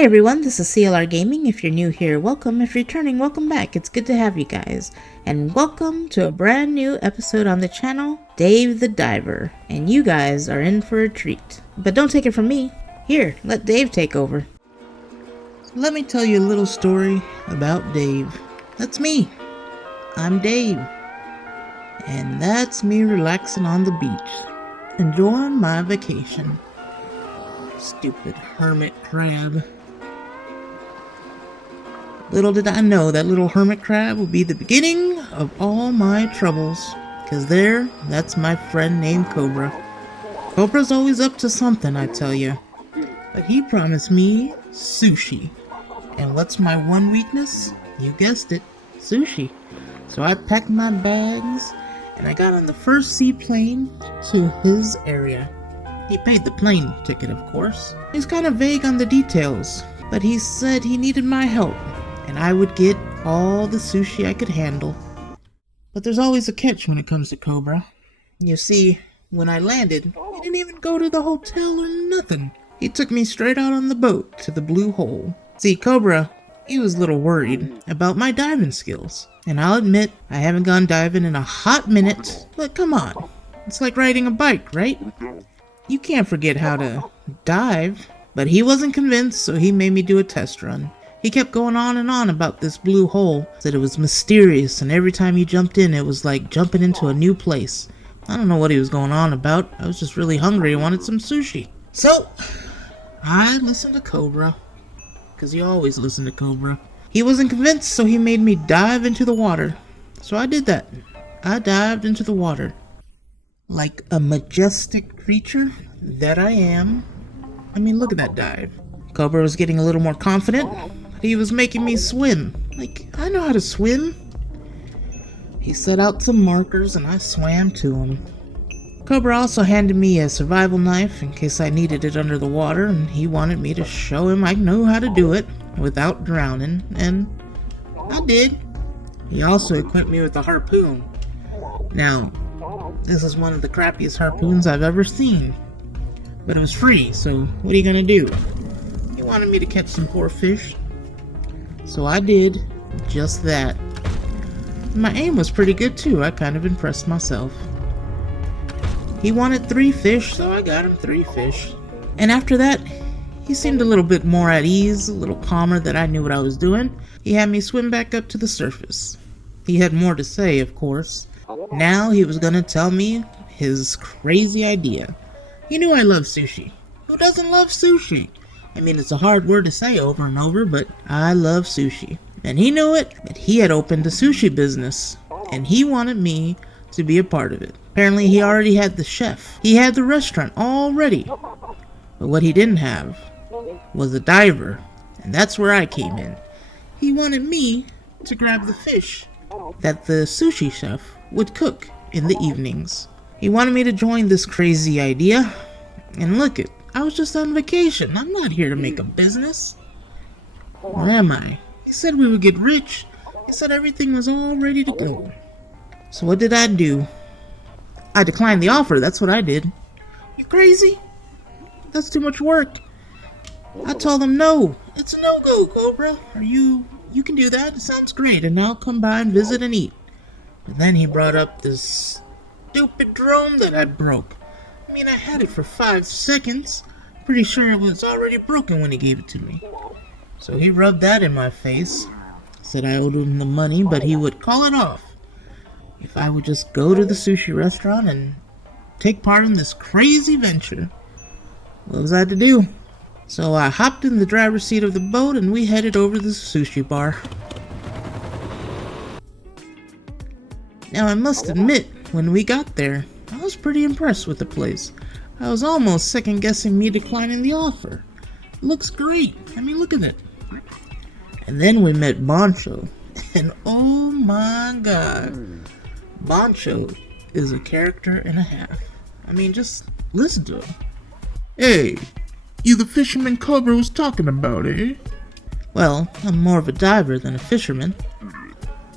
Hey everyone, this is CLRgaming. If you're new here, welcome. If you're returning, welcome back. It's good to have you guys. And welcome to a brand new episode on the channel, Dave the Diver. And you guys are in for a treat. But don't take it from me. Here, let Dave take over. So let me tell you a little story about Dave. That's me. I'm Dave. And that's me relaxing on the beach, enjoying my vacation. Stupid hermit crab. Little did I know that little hermit crab would be the beginning of all my troubles. Cause that's my friend named Cobra. Cobra's always up to something, I tell you. But he promised me sushi. And what's my one weakness? You guessed it, sushi. So I packed my bags and I got on the first seaplane to his area. He paid the plane ticket, of course. He's kind of vague on the details, but he said he needed my help, and I would get all the sushi I could handle. But there's always a catch when it comes to Cobra. You see, when I landed, he didn't even go to the hotel or nothing. He took me straight out on the boat to the Blue Hole. See, Cobra, he was a little worried about my diving skills. And I'll admit, I haven't gone diving in a hot minute, but come on. It's like riding a bike, right? You can't forget how to dive. But he wasn't convinced, so he made me do a test run. He kept going on and on about this blue hole, said it was mysterious, and every time you jumped in, it was like jumping into a new place. I don't know what he was going on about. I was just really hungry and wanted some sushi. So, I listened to Cobra, because you always listen to Cobra. He wasn't convinced, so he made me dive into the water. So I did that. I dived into the water. Like a majestic creature that I am. I mean, look at that dive. Cobra was getting a little more confident, but he was making me swim. Like, I know how to swim. He set out some markers and I swam to him. Cobra also handed me a survival knife in case I needed it under the water, and he wanted me to show him I knew how to do it without drowning, and I did. He also equipped me with a harpoon. Now, this is one of the crappiest harpoons I've ever seen. But it was free, so what are you gonna do? He wanted me to catch some poor fish. So I did just that. My aim was pretty good too. I kind of impressed myself. He wanted 3 fish, so I got him 3 fish. And after that, he seemed a little bit more at ease, a little calmer that I knew what I was doing. He had me swim back up to the surface. He had more to say, of course. Now he was gonna tell me his crazy idea. He knew I love sushi. Who doesn't love sushi? I mean, it's a hard word to say over and over, but I love sushi. And he knew it, but he had opened a sushi business, and he wanted me to be a part of it. Apparently he already had the chef. He had the restaurant all ready. But what he didn't have was a diver, and that's where I came in. He wanted me to grab the fish that the sushi chef would cook in the evenings. He wanted me to join this crazy idea, and look it, I was just on vacation. I'm not here to make a business. Or am I? He said we would get rich. He said everything was all ready to go. So what did I do? I declined the offer, that's what I did. You crazy? That's too much work. I told him no. It's a no-go, Cobra. You can do that, it sounds great, and I'll come by and visit and eat. But then he brought up this stupid drone that I broke. I mean, I had it for 5 seconds. Pretty sure it was already broken when he gave it to me. So he rubbed that in my face. Said I owed him the money, but he would call it off if I would just go to the sushi restaurant and take part in this crazy venture. What was I to do? So I hopped in the driver's seat of the boat and we headed over to the sushi bar. Now I must admit, when we got there, I was pretty impressed with the place. I was almost second guessing me declining the offer. It looks great. I mean, look at it. And then we met Boncho. And oh my god. Boncho is a character and a half. I mean, just listen to him. Hey, you the fisherman Cobra was talking about, eh? Well, I'm more of a diver than a fisherman.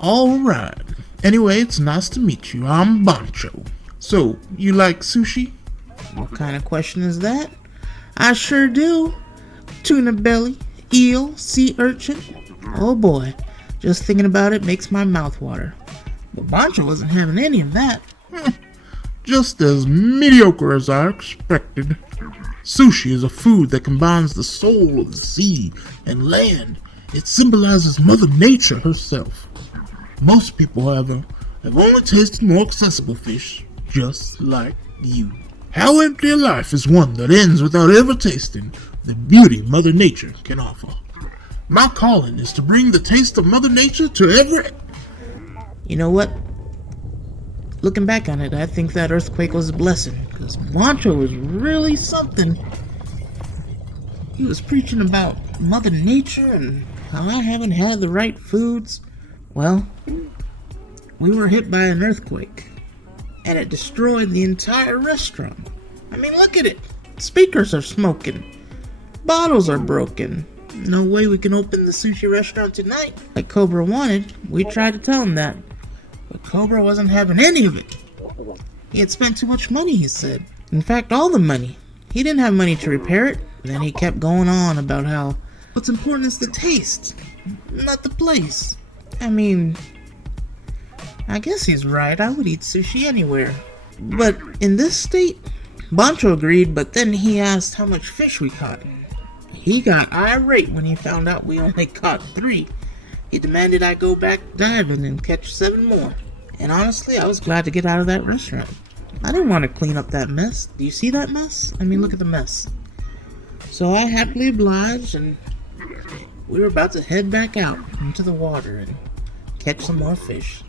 Alright. Anyway, it's nice to meet you. I'm Boncho. So, you like sushi? What kind of question is that? I sure do. Tuna belly, eel, sea urchin. Oh boy, just thinking about it makes my mouth water. But Bancho wasn't having any of that. Just as mediocre as I expected. Sushi is a food that combines the soul of the sea and land. It symbolizes Mother Nature herself. Most people, however, have only tasted more accessible fish, just like you. How empty a life is one that ends without ever tasting the beauty Mother Nature can offer. My calling is to bring the taste of Mother Nature to every... You know what? Looking back on it, I think that earthquake was a blessing, because Bancho was really something. He was preaching about Mother Nature and how I haven't had the right foods. Well, we were hit by an earthquake, and it destroyed the entire restaurant. I mean, look at it. Speakers are smoking. Bottles are broken. No way we can open the sushi restaurant tonight like Cobra wanted. We tried to tell him that. But Cobra wasn't having any of it. He had spent too much money, he said. In fact, all the money. He didn't have money to repair it. Then he kept going on about how what's important is the taste, not the place. I mean, I guess he's right. I would eat sushi anywhere. But in this state, Bancho agreed, but then he asked how much fish we caught. He got irate when he found out we only caught 3. He demanded I go back diving and catch 7 more. And honestly, I was glad to get out of that restaurant. I didn't want to clean up that mess. Do you see that mess? I mean, look at the mess. So I happily obliged, and we were about to head back out into the water and catch some more fish.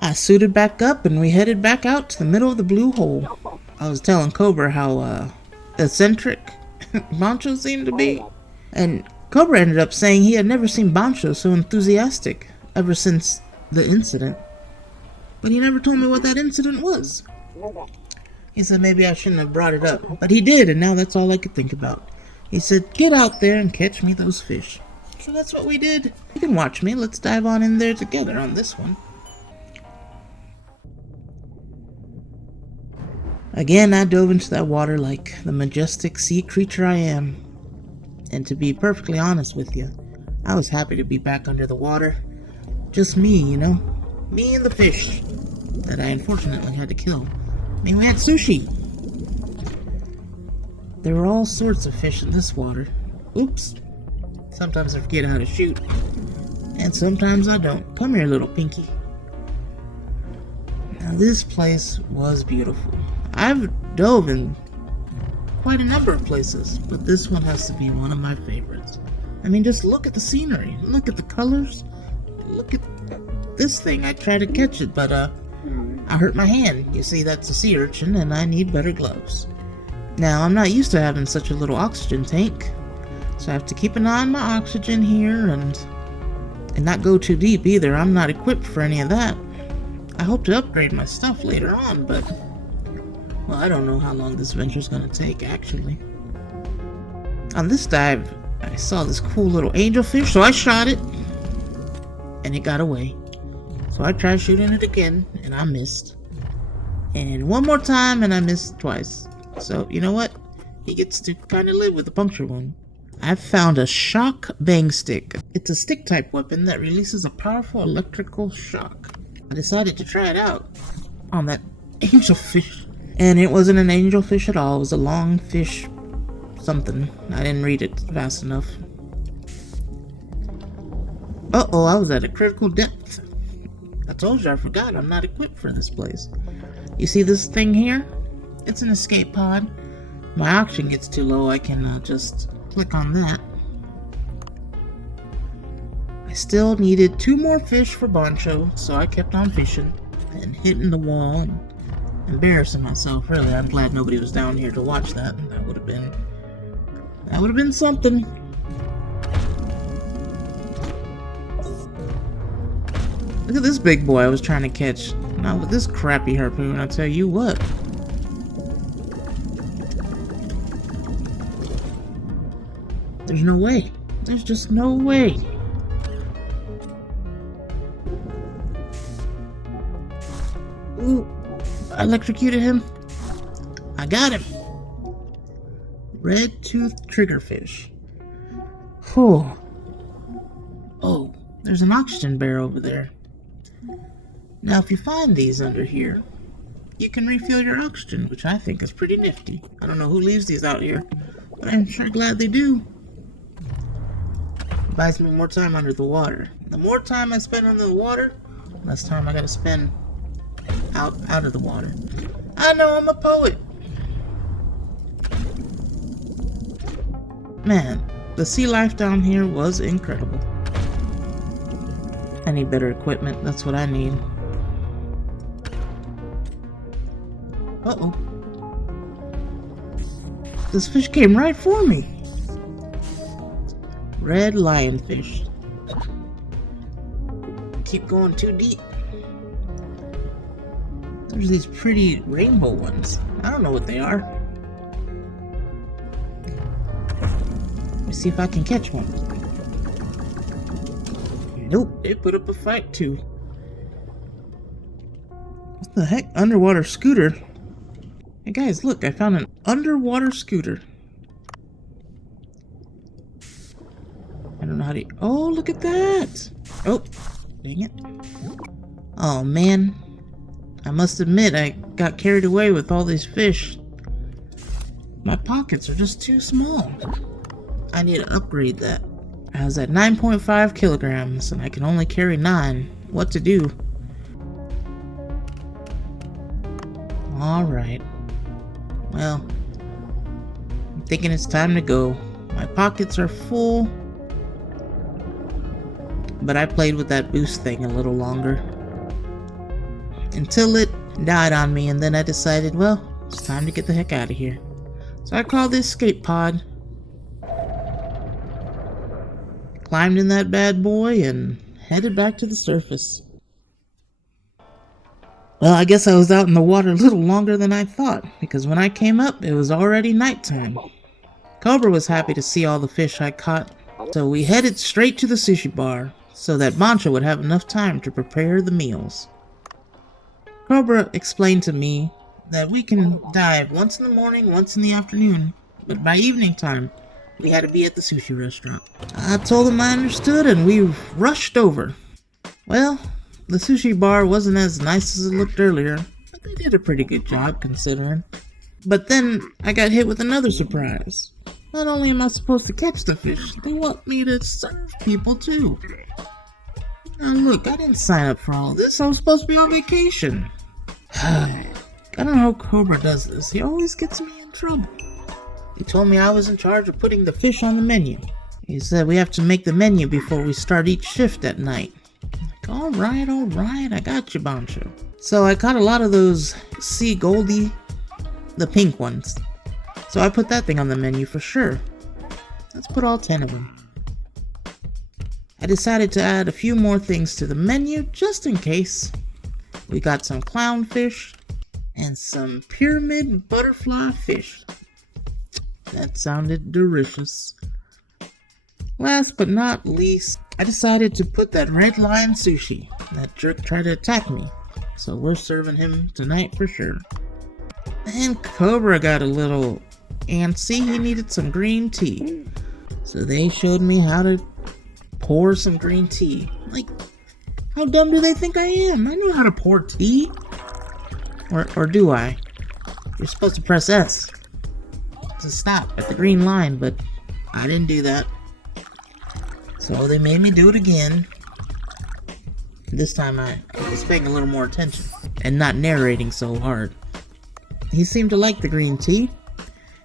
I suited back up and we headed back out to the middle of the blue hole. I was telling Cobra how eccentric Bancho seemed to be. And Cobra ended up saying he had never seen Bancho so enthusiastic ever since the incident. But he never told me what that incident was. He said maybe I shouldn't have brought it up. But he did, and now that's all I could think about. He said, get out there and catch me those fish. So that's what we did. You can watch me. Let's dive on in there together on this one. Again, I dove into that water like the majestic sea creature I am. And to be perfectly honest with you, I was happy to be back under the water. Just me, you know? Me and the fish that I unfortunately had to kill. I mean, we had sushi. There were all sorts of fish in this water. Oops. Sometimes I forget how to shoot. And sometimes I don't. Come here, little pinky. Now, this place was beautiful. I've dove in quite a number of places, but this one has to be one of my favorites. I mean, just look at the scenery. Look at the colors. Look at this thing. I tried to catch it, but I hurt my hand. You see, that's a sea urchin, and I need better gloves. Now, I'm not used to having such a little oxygen tank, so I have to keep an eye on my oxygen here and not go too deep either. I'm not equipped for any of that. I hope to upgrade my stuff later on, but well, I don't know how long this venture's gonna take, actually. On this dive, I saw this cool little angelfish, so I shot it, and it got away. So I tried shooting it again, and I missed. And one more time, and I missed twice. So, you know what? He gets to kind of live with a puncture wound. I've found a shock bang stick. It's a stick-type weapon that releases a powerful electrical shock. I decided to try it out on that angelfish. And it wasn't an angelfish at all. It was a long fish something. I didn't read it fast enough. Uh-oh, I was at a critical depth. I told you I forgot. I'm not equipped for this place. You see this thing here? It's an escape pod. My oxygen gets too low. I can just click on that. I still needed 2 more fish for Bancho, so I kept on fishing and hitting the wall and embarrassing myself, really. I'm glad nobody was down here to watch that. That would have been something. Look at this big boy I was trying to catch. Not with this crappy harpoon, I'll tell you what. There's no way. There's just no way. Ooh, I electrocuted him. I got him. Red-toothed triggerfish. Whew. Oh, there's an oxygen bear over there. Now, if you find these under here, you can refill your oxygen, which I think is pretty nifty. I don't know who leaves these out here, but I'm sure glad they do. It buys me more time under the water. The more time I spend under the water, the less time I gotta spend out of the water. I know, I'm a poet. Man, the sea life down here was incredible. I need better equipment, that's what I need. Uh-oh. This fish came right for me. Red lionfish. Keep going too deep. There's these pretty rainbow ones. I don't know what they are. Let me see if I can catch one. Nope, they put up a fight too. What the heck? Underwater scooter? Hey guys, look, I found an underwater scooter. I don't know how to... Oh, look at that! Oh, dang it. Oh man. I must admit, I got carried away with all these fish. My pockets are just too small. I need to upgrade that. I was at 9.5 kilograms, and I can only carry 9. What to do? Alright. Well, I'm thinking it's time to go. My pockets are full, but I played with that boost thing a little longer until it died on me, and then I decided, well, it's time to get the heck out of here. So I called this escape pod, climbed in that bad boy, and headed back to the surface. Well, I guess I was out in the water a little longer than I thought, because when I came up, it was already nighttime. Cobra was happy to see all the fish I caught, so we headed straight to the sushi bar, so that Bancho would have enough time to prepare the meals. Cobra explained to me that we can dive once in the morning, once in the afternoon, but by evening time, we had to be at the sushi restaurant. I told him I understood, and we rushed over. Well, the sushi bar wasn't as nice as it looked earlier, but they did a pretty good job considering. But then I got hit with another surprise. Not only am I supposed to catch the fish, they want me to serve people too. Now look, I didn't sign up for all this. I was supposed to be on vacation. I don't know how Cobra does this. He always gets me in trouble. He told me I was in charge of putting the fish on the menu. He said we have to make the menu before we start each shift at night. Alright, I got you, Bancho. So I caught a lot of those sea goldie, the pink ones. So I put that thing on the menu for sure. Let's put all 10 of them. I decided to add a few more things to the menu just in case. We got some clownfish and some pyramid butterfly fish. That sounded delicious. Last but not least, I decided to put that red lion sushi. That jerk tried to attack me, so we're serving him tonight for sure. And Cobra got a little antsy. He needed some green tea. So they showed me how to pour some green tea. Like, how dumb do they think I am? I know how to pour tea. Or do I? You're supposed to press S to stop at the green line, but I didn't do that. So they made me do it again. This time I was paying a little more attention and not narrating so hard. He seemed to like the green tea,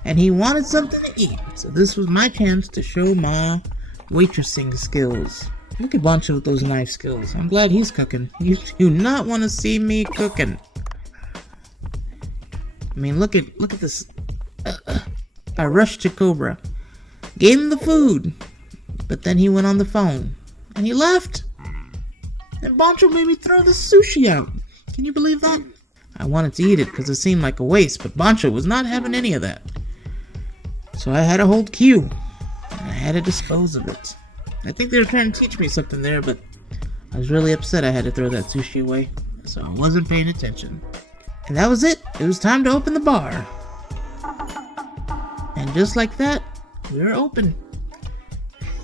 and he wanted something to eat. So this was my chance to show my waitressing skills. Look at Bancho with those knife skills. I'm glad he's cooking. You do not want to see me cooking. I mean, look at this. I rushed to Cobra, gave him the food, but then he went on the phone, and he left. And Bancho made me throw the sushi out. Can you believe that? I wanted to eat it because it seemed like a waste, but Bancho was not having any of that. So I had to hold Q, and I had to dispose of it. I think they were trying to teach me something there, but I was really upset I had to throw that sushi away, so I wasn't paying attention. And that was it. It was time to open the bar. And just like that, we were open.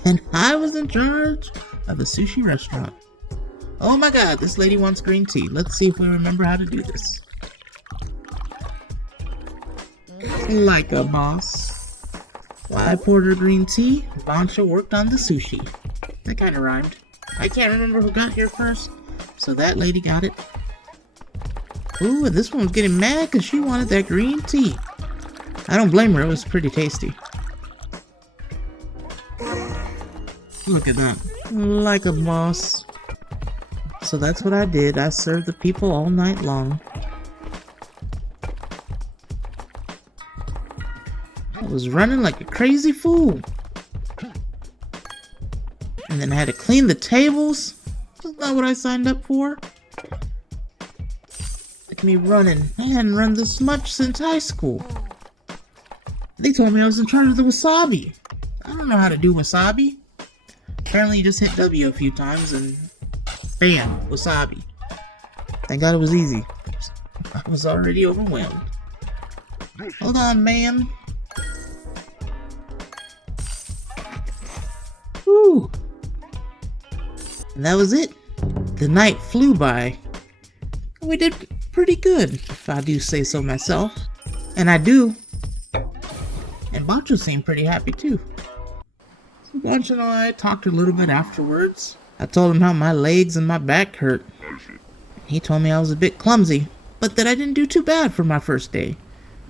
And I was in charge of the sushi restaurant. Oh my god, this lady wants green tea. Let's see if we remember how to do this. Like a boss. While I poured her green tea, Vancha worked on the sushi. That kind of rhymed. I can't remember who got here first, so that lady got it. Ooh, and this one was getting mad because she wanted that green tea. I don't blame her, it was pretty tasty. Look at that. Like a boss. So that's what I did. I served the people all night long. I was running like a crazy fool. And then I had to clean the tables. That's not what I signed up for. Look at me running. I hadn't run this much since high school. They told me I was in charge of the wasabi. I don't know how to do wasabi. Apparently you just hit W a few times and bam, wasabi. Thank God it was easy. I was already overwhelmed. Hold on, ma'am. Whew. And that was it. The night flew by. We did pretty good, if I do say so myself. And I do. And Bancho seemed pretty happy too. So Bancho and I talked a little bit afterwards. I told him how my legs and my back hurt. He told me I was a bit clumsy, but that I didn't do too bad for my first day.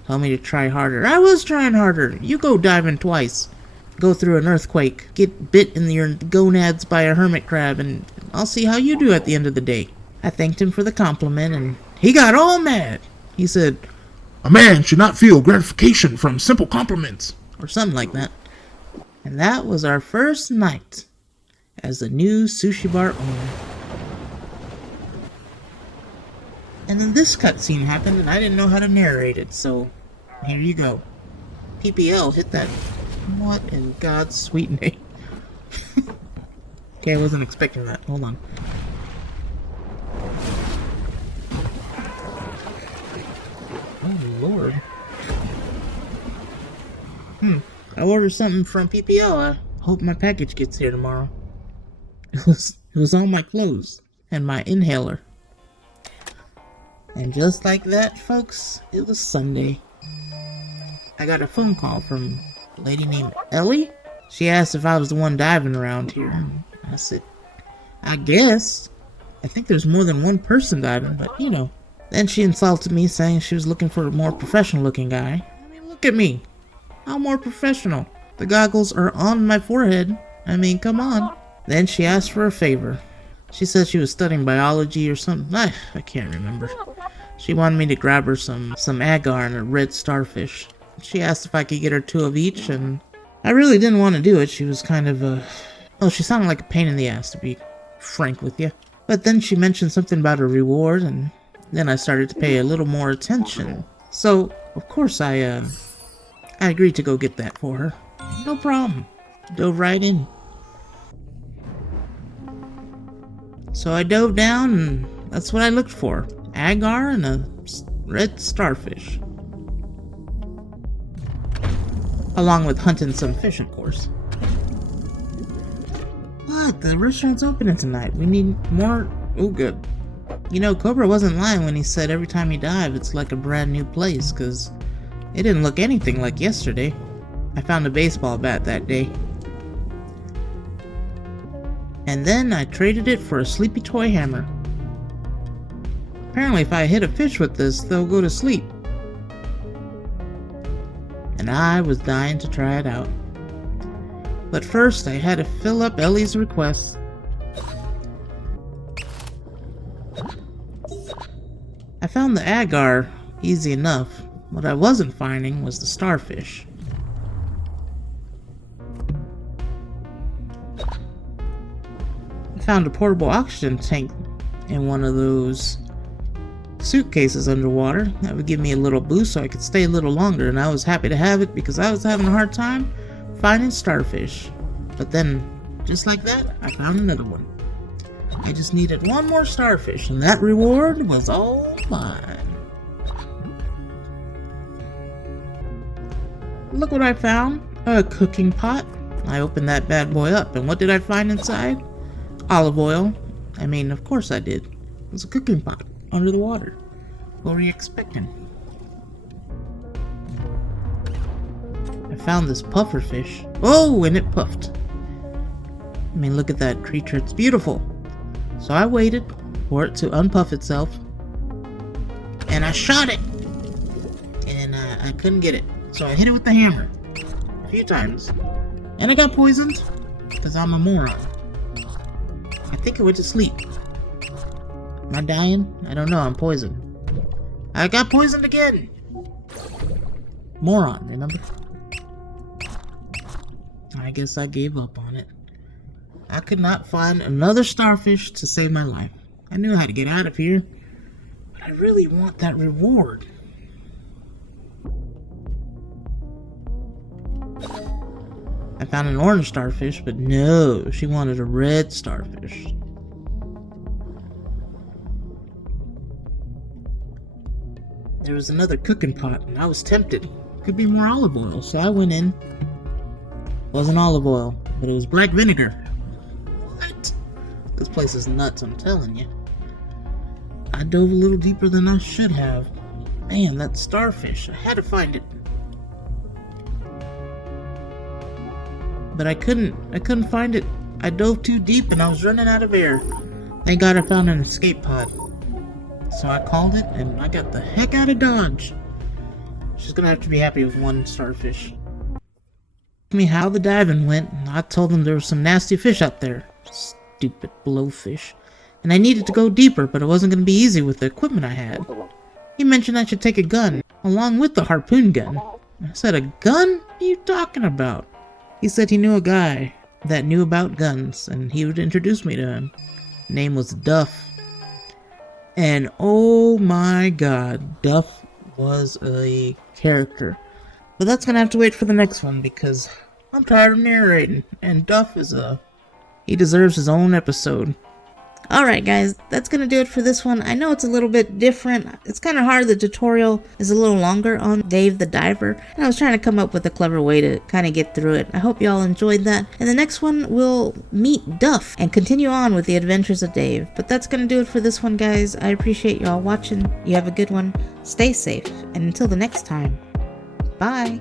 Told me to try harder. I was trying harder. You go diving twice. Go through an earthquake. Get bit in your gonads by a hermit crab, and I'll see how you do at the end of the day. I thanked him for the compliment, and he got all mad. He said, "A man should not feel gratification from simple compliments," or something like that. And that was our first night as the new sushi bar owner. And then this cutscene happened, and I didn't know how to narrate it, so here you go. PPL hit that. What in God's sweet name? Okay, I wasn't expecting that. Hold on. Oh, Lord. I ordered something from PPL. I hope my package gets here tomorrow. It was on my clothes and my inhaler. And just like that, folks, it was Sunday. I got a phone call from a lady named Ellie. She asked if I was the one diving around here. I said, I guess. I think there's more than one person diving, but you know. Then she insulted me, saying she was looking for a more professional looking guy. I mean, look at me. How more professional? The goggles are on my forehead. I mean, come on. Then she asked for a favor. She said she was studying biology or something. I can't remember. She wanted me to grab her some agar and a red starfish. She asked if I could get her 2 of each, and I really didn't want to do it. She was kind of she sounded like a pain in the ass, to be frank with you. But then she mentioned something about a reward, and then I started to pay a little more attention. So, of course, I agreed to go get that for her. No problem. Dove right in. So I dove down, and that's what I looked for. Agar and a red starfish. Along with hunting some fish, of course. But the restaurant's opening tonight. We need more. Oh, good. You know, Cobra wasn't lying when he said every time you dive, it's like a brand new place, because it didn't look anything like yesterday. I found a baseball bat that day. And then I traded it for a sleepy toy hammer. Apparently if I hit a fish with this, they'll go to sleep. And I was dying to try it out. But first I had to fill up Ellie's request. I found the agar easy enough. What I wasn't finding was the starfish. I found a portable oxygen tank in one of those suitcases underwater. That would give me a little boost so I could stay a little longer, and I was happy to have it because I was having a hard time finding starfish. But then, just like that, I found another one. I just needed one more starfish, and that reward was all mine. look what I found. A cooking pot. I opened that bad boy up, and what did I find inside? Olive oil. I mean, of course I did. It was a cooking pot under the water. What were you expecting? I found this puffer fish. Oh, and it puffed. I mean, look at that creature. It's beautiful. So I waited for it to unpuff itself, and I shot it. And I couldn't get it. So I hit it with the hammer a few times. And I got poisoned because I'm a moron. I think I went to sleep. Am I dying? I don't know. I'm poisoned. I got poisoned again. Moron, remember? I guess I gave up on it. I could not find another starfish to save my life. I knew how to get out of here, but I really want that reward. I found an orange starfish, but no, she wanted a red starfish. There was another cooking pot, and I was tempted. Could be more olive oil, so I went in. Wasn't olive oil, but it was black vinegar. What? This place is nuts, I'm telling you. I dove a little deeper than I should have. Man, that starfish, I had to find it. But I couldn't find it. I dove too deep and I was running out of air. Thank God I found an escape pod. So I called it and I got the heck out of Dodge. She's gonna have to be happy with one starfish. Asked me how the diving went, and I told them there was some nasty fish out there. Stupid blowfish. And I needed to go deeper, but it wasn't gonna be easy with the equipment I had. He mentioned I should take a gun, along with the harpoon gun. I said, a gun? What are you talking about? He said he knew a guy that knew about guns, and he would introduce me to him. Name was Duff. And oh my god, Duff was a character. But that's gonna have to wait for the next one, because I'm tired of narrating, and Duff is he deserves his own episode. Alright guys, that's gonna do it for this one. I know it's a little bit different. It's kind of hard. The tutorial is a little longer on Dave the Diver, and I was trying to come up with a clever way to kind of get through it. I hope y'all enjoyed that. In the next one, we'll meet Duff and continue on with the adventures of Dave. But that's gonna do it for this one, guys. I appreciate y'all watching. You have a good one. Stay safe, and until the next time, bye.